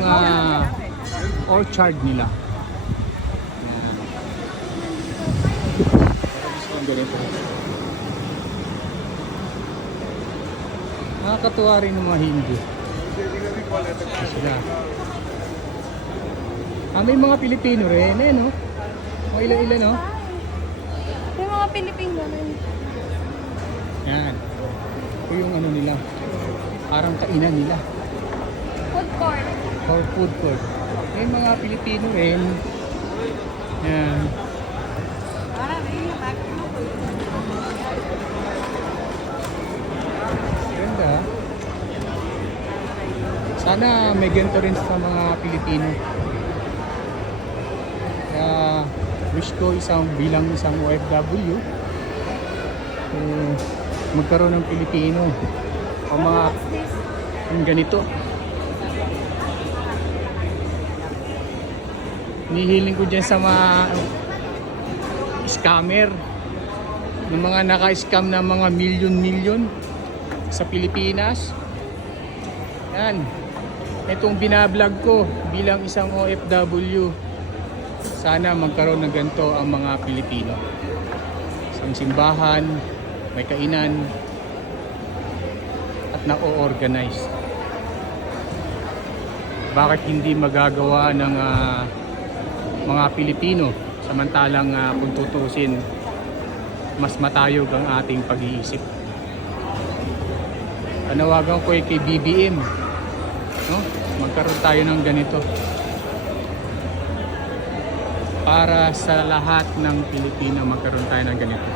yung orchard nila. Ayan. Pero gusto kong ganito. Nakakatuwa rin ng mga Hindu. Sila. May mga Pilipino rin, no? O ilan-ilan, no? Yung mga Pilipino rin. Yan. Ito yung ano nila. Parang kainan nila. Food court. Or food court. May mga Pilipino rin. Yan. Ganda. Sana may ganito rin sa mga Pilipino. Kaya wish ko bilang isang OFW magkaroon ng Pilipino o mga yung ganito. Nihiling ko dyan sa mga scammer, ng mga naka-scam na mga milyon-milyon sa Pilipinas. Yan, itong binablog ko bilang isang OFW. Sana magkaroon ng ganito ang mga Pilipino. Isang simbahan, may kainan, at na-organize. Bakit hindi magagawa ng mga Pilipino? Samantalang kung tutusin, mas matayog ang ating pag-iisip. Panawagan ko kay BBM, no? Magkaroon tayo ng ganito para sa lahat ng Pilipino. Magkaroon tayo ng ganito.